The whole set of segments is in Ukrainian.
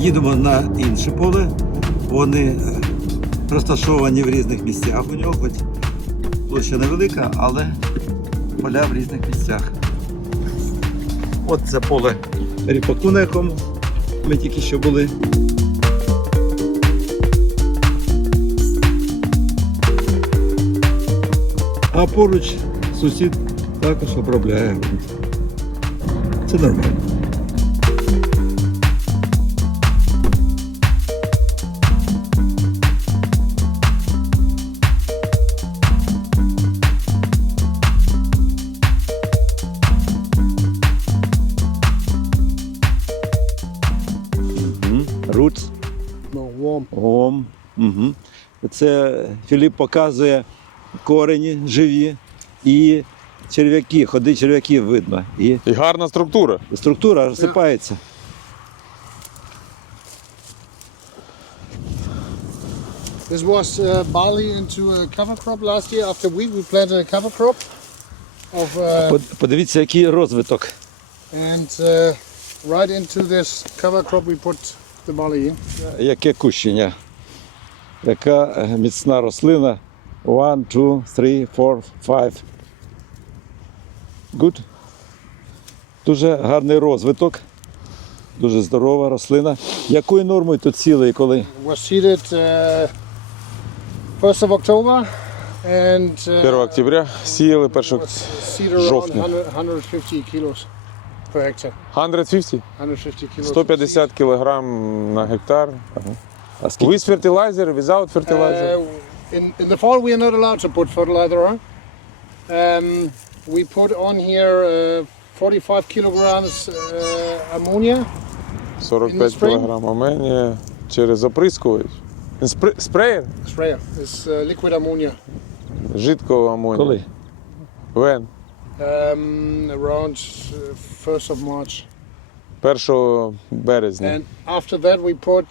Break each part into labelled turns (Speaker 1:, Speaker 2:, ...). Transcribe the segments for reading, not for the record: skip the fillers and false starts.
Speaker 1: Їдемо на інше поле. Вони розташовані в різних місцях. У нього хоч площа невелика, але поля в різних місцях. От це поле ріпаку, на якому ми тільки що були. А поруч сусід також обробляє ґрунт. Це нормально. Roots. Worm. Угу. Це Філіп показує корені живі і черв'яки, ходи черв'яків видно. І
Speaker 2: гарна структура.
Speaker 1: структура розсипається.
Speaker 3: This was barley into a cover crop last year. After wheat, we planted a cover crop of
Speaker 1: Подивіться, який розвиток.
Speaker 3: and right into this cover crop we put the barley in.
Speaker 1: Яке кущення. Яка міцна рослина. 1, 2, 3, 4, 5. Good. Дуже гарний розвиток. Дуже здорова рослина. Якою нормою тут сіли і коли?
Speaker 3: Was seeded 1st of October and
Speaker 2: 1 октября сіяли 1
Speaker 3: seed around
Speaker 2: жовтня.
Speaker 3: 150 kilos per hectare.
Speaker 2: 150?
Speaker 3: 150 kilos.
Speaker 2: 150 кг на гектар.
Speaker 1: А скільки?
Speaker 2: With fertilizer, without fertilizer?
Speaker 3: In the fall, we are not allowed to put fertilizer on. We put on here 45 kilograms ammonia.
Speaker 2: 45 кг амонія через оприскувач. Спреєр?
Speaker 3: Sprayer. It's liquid ammonia.
Speaker 2: Жидкого амонію.
Speaker 1: Коли?
Speaker 2: When?
Speaker 3: Around 1st of March.
Speaker 2: 1 березня.
Speaker 3: And after that, we put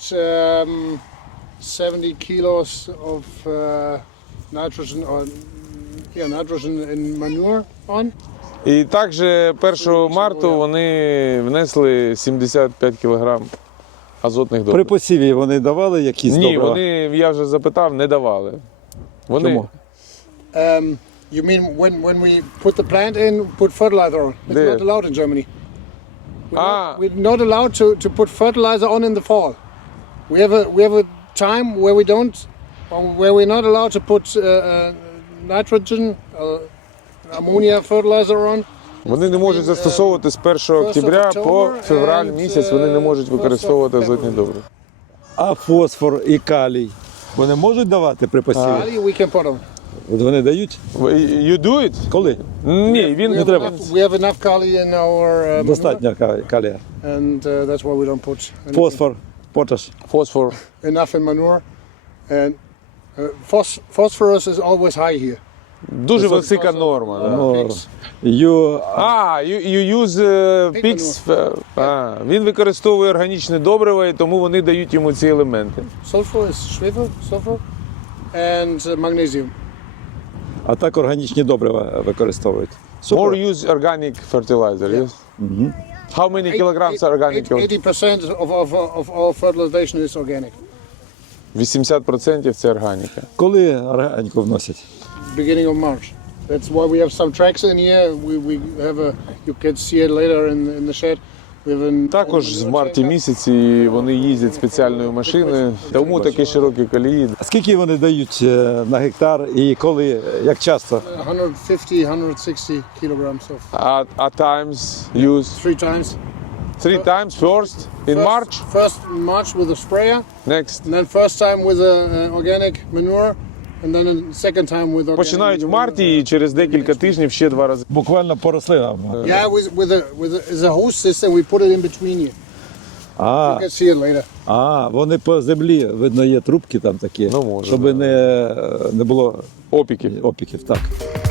Speaker 3: 70 kilos of nitrogen or nitrogen and manure on.
Speaker 2: І також 1 марта вони внесли 75 кг азотних
Speaker 1: При
Speaker 2: добрив.
Speaker 1: посіві вони давали якісь
Speaker 2: Ні,
Speaker 1: добрива?
Speaker 2: вони, я вже запитав, не давали. Вони
Speaker 1: Чому?
Speaker 3: You mean when we put the plant in, put fertilizer on? It's
Speaker 2: There.
Speaker 3: not allowed in Germany.
Speaker 2: Ah.
Speaker 3: We're not allowed to put fertilizer on in the fall. We have a time where we don't, or where we're not allowed to put nitrogen, ammonia fertilizer on.
Speaker 2: Вони не можуть застосовувати з 1 октября по февраль місяць, вони не можуть використовувати азотні добрива.
Speaker 1: А фосфор і калій вони можуть давати при посіві?
Speaker 3: Barley we can put on.
Speaker 1: От вони дають?
Speaker 2: You do it?
Speaker 1: Коли?
Speaker 2: Ні, він
Speaker 3: We
Speaker 2: не
Speaker 3: have
Speaker 2: треба.
Speaker 3: we have enough kali in our manure,
Speaker 1: Достатньо калія.
Speaker 3: and that's why we don't put anything.
Speaker 1: Фосфор, поташ.
Speaker 2: Фосфор.
Speaker 3: Enough in manure, and phosphorus is always high here.
Speaker 2: Дуже висока норма. Да.
Speaker 3: Pigs.
Speaker 2: You use pigs. Він використовує органічне добриво, і тому вони дають йому ці елементи.
Speaker 3: Sulfur is sulfur, and magnesium.
Speaker 1: А так органічні добрива використовують.
Speaker 2: More use organic fertilizer, yes? How many kilograms organic?
Speaker 3: 80% of all fertilization is organic.
Speaker 2: 80% це органіка.
Speaker 1: Коли органіку вносять?
Speaker 3: Beginning of March. That's why we have some tracks in here. We have you can see it later in the shed. We have an
Speaker 2: Також в марті місяці вони їздять спеціальною машиною, тому такі широкі колії.
Speaker 1: А скільки вони дають на гектар і коли, як часто?
Speaker 3: 150-160 kilograms of
Speaker 2: At times use
Speaker 3: 3 times.
Speaker 2: 3 times first in March,
Speaker 3: First in March with a sprayer,
Speaker 2: next.
Speaker 3: and then first time with organic manure, and then a second time with organic
Speaker 2: Починають в
Speaker 3: manure.
Speaker 2: марті і через декілька тижнів ще 2 рази.
Speaker 1: Буквально по рослинам.
Speaker 3: Yeah, with a hose system, we put it in between you.
Speaker 1: А,
Speaker 3: You can see it later.
Speaker 1: вони по землі, видно, є трубки там такі,
Speaker 2: Ну, може,
Speaker 1: щоб
Speaker 2: да.
Speaker 1: не було
Speaker 2: Опіків.
Speaker 1: опіків. Так.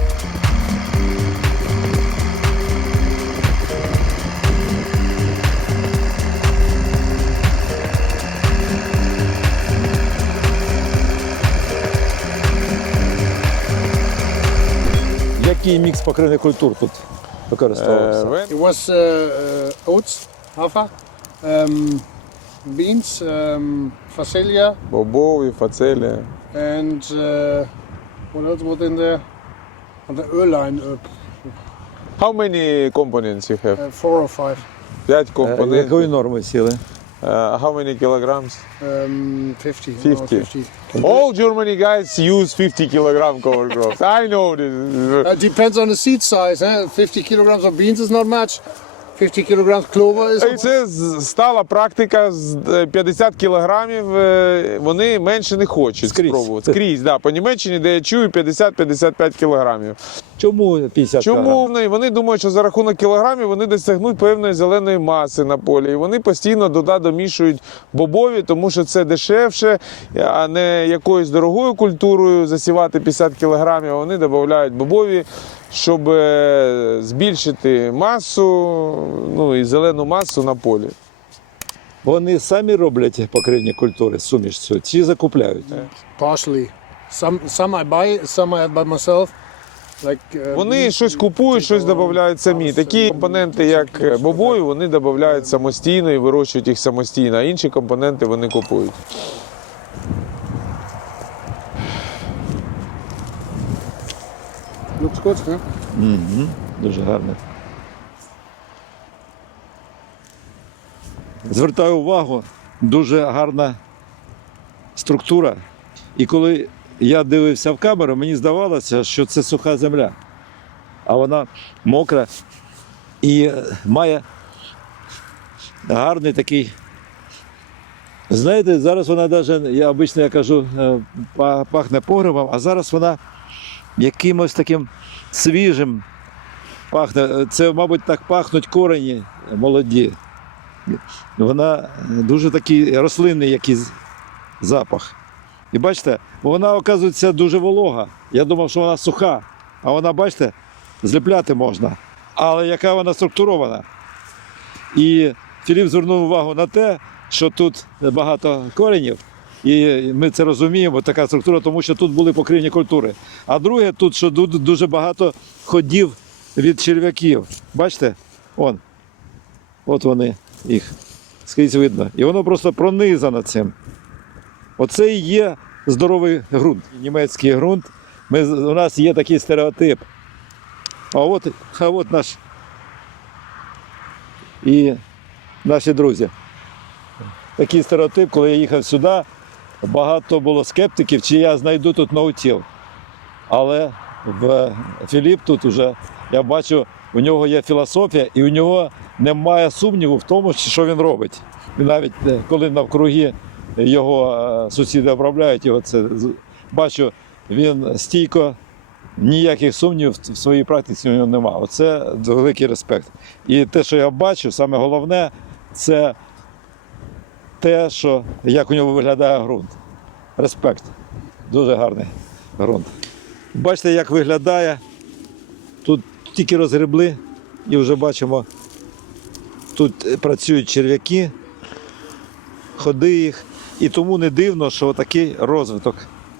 Speaker 1: Який мікс покривних культур тут використовувався?
Speaker 2: When
Speaker 3: It was oats, hafer, beans, facelia,
Speaker 2: Бобові, фацелія.
Speaker 3: and what else was in there? On the line,
Speaker 2: How many components you have?
Speaker 3: 4 or 5.
Speaker 2: 5
Speaker 1: Якої
Speaker 2: компонентів.
Speaker 1: норми сіли?
Speaker 2: How many kilograms?
Speaker 3: 50.
Speaker 2: 50.
Speaker 3: 50.
Speaker 2: All Germany guys use 50 kilogram cover crops. I know this.
Speaker 3: Depends on the seed size. 50 kilograms of beans is not much. 50 kilograms clover is.
Speaker 2: Це стала практика з 50 кілограмів. Вони менше не хочуть
Speaker 1: Скрізь.
Speaker 2: спробувати. Скрізь, да. По Німеччині, де я чую, 50-55 кілограмів.
Speaker 1: Чому 50
Speaker 2: Чому вони думають, що за рахунок кілограмів вони досягнуть певної зеленої маси на полі. І вони постійно туди домішують бобові, тому що це дешевше, а не якоюсь дорогою культурою засівати 50 кілограмів. А вони додають бобові, щоб збільшити масу, ну і зелену масу на полі.
Speaker 1: Вони самі роблять покривні культури, суміш цю, чи закупляють?
Speaker 3: Partially. Some I buy, some I buy myself. Like,
Speaker 2: Вони щось купують, щось додають самі. Такі компоненти, як бобові, вони додають самостійно і вирощують їх самостійно, а інші компоненти вони купують.
Speaker 3: Looks good, huh?
Speaker 1: Дуже гарно. Звертаю увагу, дуже гарна структура. І коли я дивився в камеру, мені здавалося, що це суха земля. А вона мокра і має гарний такий. Знаєте, зараз вона навіть, я обично кажу, пахне погребом, а зараз вона якимось таким свіжим пахне. Це, мабуть, так пахнуть корені молоді. Вона дуже такий рослинний якийсь запах. І бачите, вона, оказується, дуже волога. Я думав, що вона суха, а вона, бачите, зліпляти можна. Але яка вона структурована. І Філіп звернув увагу на те, що тут багато коренів, і ми це розуміємо, така структура, тому що тут були покривні культури. А друге, тут, що тут дуже багато ходів від черв'яків. Бачите? От вони їх скрізь видно. І воно просто пронизано цим. Оце і є здоровий ґрунт, німецький ґрунт. У нас є такий стереотип. А от наш і наші друзі. Такий стереотип, коли я їхав сюди, багато було скептиків, чи я знайду тут ноутіл. Але Філіп тут уже, я бачу, у нього є філософія, і у нього немає сумніву в тому, що він робить. І навіть коли навкруги його сусіди обробляють його, це бачу, він стійко, ніяких сумнівів в своїй практиці у нього немає. Оце великий респект. І те, що я бачу, саме головне, це те, що, як у нього виглядає ґрунт. Респект. Дуже гарний ґрунт. Бачите, як виглядає. Тут тільки розгребли і вже бачимо, тут працюють черв'яки, ходи їх. І тому не дивно, що такий розвиток.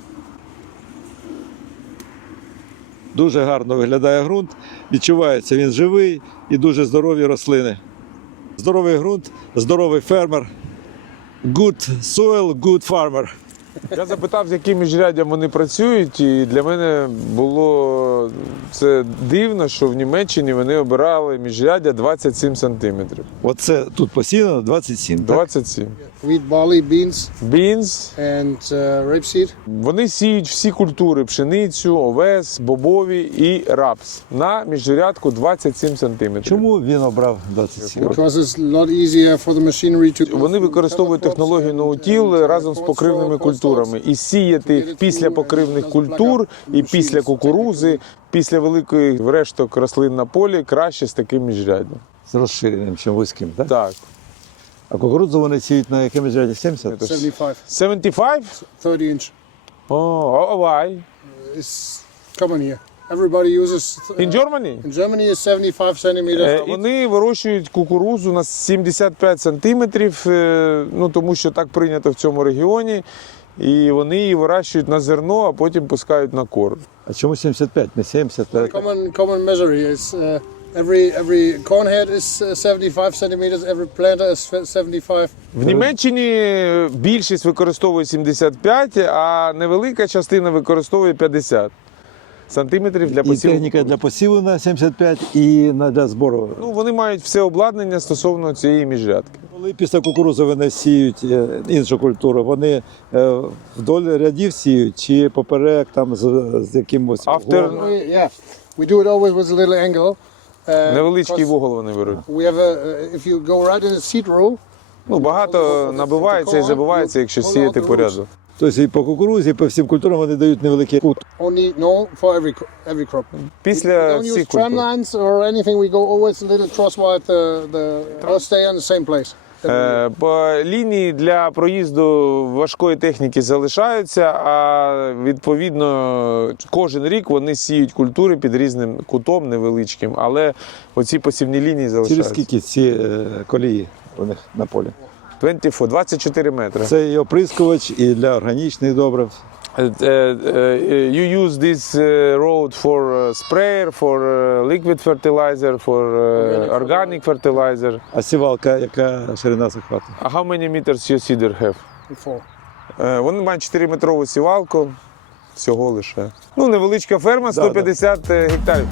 Speaker 1: Дуже гарно виглядає ґрунт, відчувається, він живий і дуже здорові рослини. Здоровий ґрунт, здоровий фермер. Good soil, good farmer.
Speaker 2: Я запитав, з яким міжряддям вони працюють, і для мене було це дивно, що в Німеччині вони обирали міжряддя 27 сантиметрів.
Speaker 1: Оце тут посіяно 27, так?
Speaker 2: 27.
Speaker 3: Wheat, barley, beans,
Speaker 2: Бінз.
Speaker 3: and rapeseed.
Speaker 2: Вони сіють всі культури: пшеницю, овес, бобові і рапс на міжрядку 27 сантиметрів.
Speaker 1: Чому він обрав 27?
Speaker 3: Because it's a lot easier for the machinery to.
Speaker 2: Вони використовують технологію ноутіл разом з покривними культурами. І сіяти після покривних культур і після кукурузи, після великої решток рослин на полі краще з таким міжряддям.
Speaker 1: З розширеним, чим вузьким, так?
Speaker 2: Так.
Speaker 1: А кукурудзу вони сіють на якому міжряді? 70?
Speaker 3: 75,
Speaker 2: 75?
Speaker 3: 30 inch.
Speaker 2: Oh, why?
Speaker 3: It's common here. Everybody uses.
Speaker 2: In Germany?
Speaker 3: In Germany is 75 centimeters.
Speaker 2: Вони вирощують кукурудзу на 75 сантиметрів, ну, тому що так прийнято в цьому регіоні. І вони її вирощують на зерно, а потім пускають на корм.
Speaker 1: А чому 75, не 70?
Speaker 3: Common measure here is Every corn head is 75 centimeters. Every planter is 75.
Speaker 2: В Німеччині більшість використовує 75, а невелика частина використовує 50 сантиметрів для
Speaker 1: І
Speaker 2: посіву.
Speaker 1: техніка для посіву на 75 і для збору.
Speaker 2: Ну, вони мають все обладнання стосовно цієї міжрядки.
Speaker 1: Коли після кукурудзи вони сіють іншу культуру, вони вдоль рядів сіють чи поперек там з якимось
Speaker 2: After-
Speaker 1: углом?
Speaker 3: Yeah, we do it always with a little angle.
Speaker 2: Невеличкий
Speaker 3: because
Speaker 2: вугол вони беруть.
Speaker 3: we have if you go right in the seed row,
Speaker 2: Ну, багато набивається і забивається, якщо сіяти по ряду.
Speaker 1: Тобто і по кукурудзі, і по всім культурам вони дають невеликий кут.
Speaker 3: only no for every crop. We
Speaker 2: Після
Speaker 3: don't use
Speaker 2: всіх
Speaker 3: tram
Speaker 2: культур.
Speaker 3: lines or anything. We go always a little crosswise. The all stay on the same place.
Speaker 2: По лінії для проїзду важкої техніки залишаються, а відповідно кожен рік вони сіють культури під різним кутом невеличким, але оці посівні лінії
Speaker 1: Через
Speaker 2: залишаються.
Speaker 1: скільки ці колії у них на полі?
Speaker 2: 24 метри.
Speaker 1: Це і оприскувач, і для органічних добрив.
Speaker 2: You use this road for sprayer, for liquid fertilizer, for organic fertilizer.
Speaker 1: А сівалка, яка ширина захвату?
Speaker 2: How many meters your seeder have?
Speaker 3: Before.
Speaker 2: Вони мають 4-метрову сівалку, всього лише. Ну, невеличка ферма, 150 гектарів.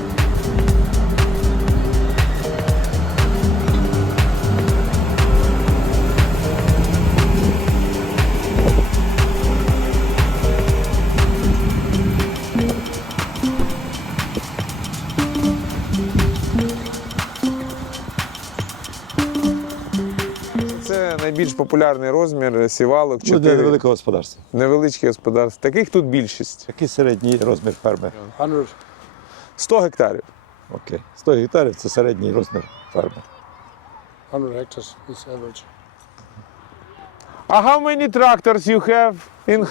Speaker 2: Це найбільш популярний розмір сівалок.
Speaker 1: Ну, для
Speaker 2: 4
Speaker 1: невеликого господарства.
Speaker 2: невеличкі господарства. Таких тут більшість.
Speaker 1: Який середній розмір ферми?
Speaker 3: 100.
Speaker 2: 100 гектарів.
Speaker 1: Окей. 100 гектарів це середній розмір ферми.
Speaker 3: 100 hectares is average.
Speaker 2: А how many tractors you have in...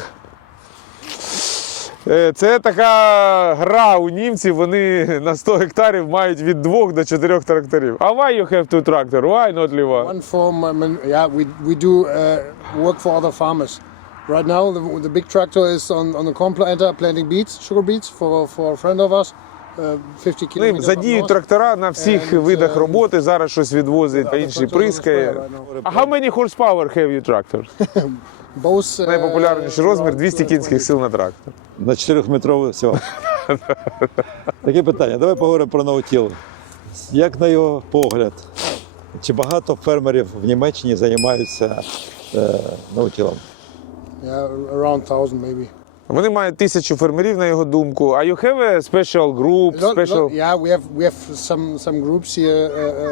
Speaker 2: Це така гра у німців, вони на 100 гектарів мають від 2 до 4 тракторів. А why you have 2 tractors? Why not only one?
Speaker 3: One form, yeah, we do work for other farmers. Right now, the big tractor is on the corn planter planting beets, sugar beets for a friend of us, 50
Speaker 2: Ну,
Speaker 3: kilometers up
Speaker 2: задіють
Speaker 3: north.
Speaker 2: трактора на всіх видах роботи, зараз щось відвозить, а інший прискає. А how many horsepower have you tractor?
Speaker 3: Both,
Speaker 2: Найпопулярніший розмір
Speaker 3: around
Speaker 2: 200 кінських сил на трактор.
Speaker 1: На 4-метрову сівалку. Таке питання. Давай поговоримо про наутіл. Як на його погляд, чи багато фермерів в Німеччині займаються наутілом?
Speaker 3: Yeah, around 1000 maybe.
Speaker 2: Вони мають 1000 фермерів, на його думку. А you have a special group, special...
Speaker 3: Yeah, we have some groups here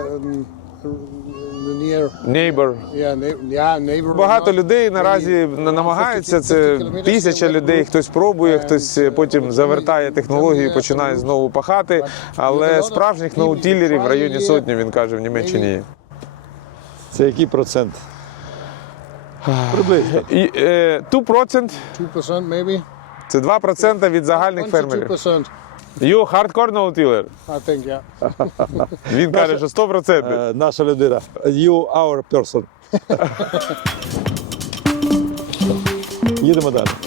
Speaker 3: near.
Speaker 2: Neighbor.
Speaker 3: Neighbor.
Speaker 2: Багато людей наразі намагаються, це 1000 людей, хтось пробує, хтось потім завертає технологію і починає знову пахати, але справжніх наутілерів в районі сотні, він каже, в Німеччині є.
Speaker 1: Це який процент? Приблизно.
Speaker 2: І, 2%
Speaker 3: 2% maybe.
Speaker 2: це 2% від загальних
Speaker 3: 1 to
Speaker 2: фермерів.
Speaker 3: 2%.
Speaker 2: You hardcore наутілер?
Speaker 3: I think, yeah.
Speaker 2: Він каже, що 100%.
Speaker 1: Наша людина. You, our person. Їдемо далі.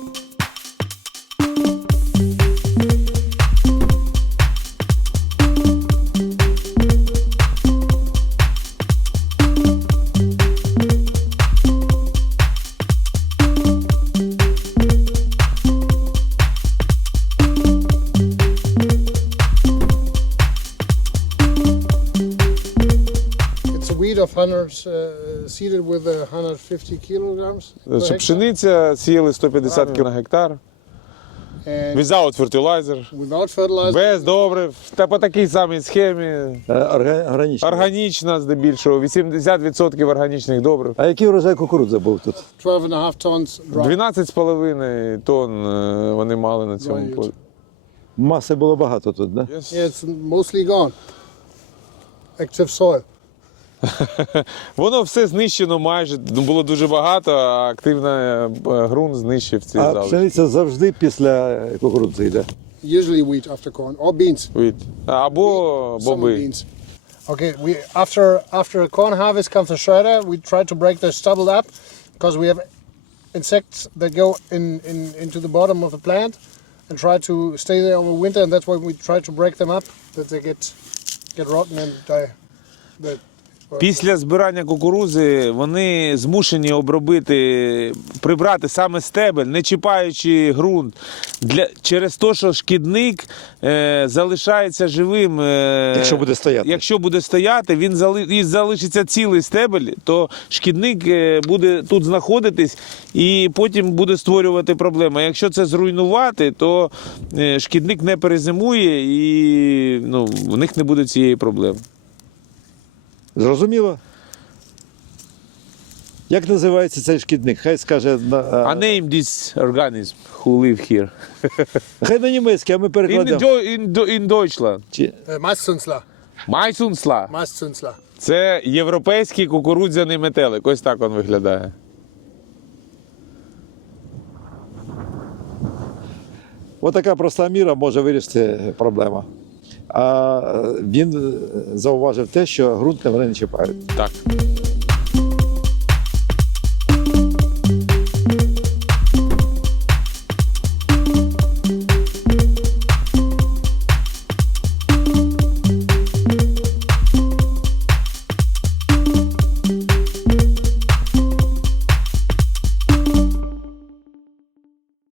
Speaker 3: It's a wheat of 100, seeded with 150 kilograms. per
Speaker 2: Це
Speaker 3: hectare.
Speaker 2: пшениця, сіяли 150 кг на гектар.
Speaker 3: And
Speaker 2: Without fertilizer.
Speaker 3: without fertilizer,
Speaker 2: Без добрив, та по такій самій схемі.
Speaker 1: Органічно.
Speaker 2: Органічна здебільшого, 80% органічних добрив.
Speaker 1: А який урожай кукурудзи був тут?
Speaker 3: 12.5 tons drop.
Speaker 2: 12,5 тонн вони мали на цьому
Speaker 3: Right.
Speaker 2: полі.
Speaker 1: Маси було багато тут, да?
Speaker 3: Yeah, it's mostly gone. Active soil.
Speaker 2: Воно все знищено майже, було дуже багато, а активний ґрунт знищив ці
Speaker 1: А
Speaker 2: залишки.
Speaker 1: пшениця завжди після кукурудзи йде.
Speaker 3: Usually wheat after corn or beans.
Speaker 2: Або
Speaker 3: Some
Speaker 2: боби.
Speaker 3: beans. Okay, after corn harvest comes the shredder. We try to break the stubble up because we have insects that go into the bottom of the plant, and try to stay there over winter, and that's why we try to break them up, that they get rotten and die.
Speaker 2: Після збирання кукурузи вони змушені обробити, прибрати саме стебель, не чіпаючи ґрунт. Через те, що шкідник залишається живим.
Speaker 1: Якщо буде стояти.
Speaker 2: Якщо буде стояти, і залишиться цілий стебель, то шкідник буде тут знаходитись і потім буде створювати проблеми. Якщо це зруйнувати, то шкідник не перезимує і в них не буде цієї проблеми.
Speaker 1: Зрозуміло? Як називається цей шкідник? Хай скаже.
Speaker 2: I name this organism who live here.
Speaker 1: Хай на німецький, а ми перекладемо.
Speaker 2: In Deutschland.
Speaker 3: Maistzünsler.
Speaker 2: Майсунсла.
Speaker 3: Maistzünsler.
Speaker 2: Це європейський кукурудзяний метелик. Ось так він виглядає.
Speaker 1: Отака проста міра може вирішити проблему. А він зауважив те, що ґрунт вони не чіпають.
Speaker 2: Так.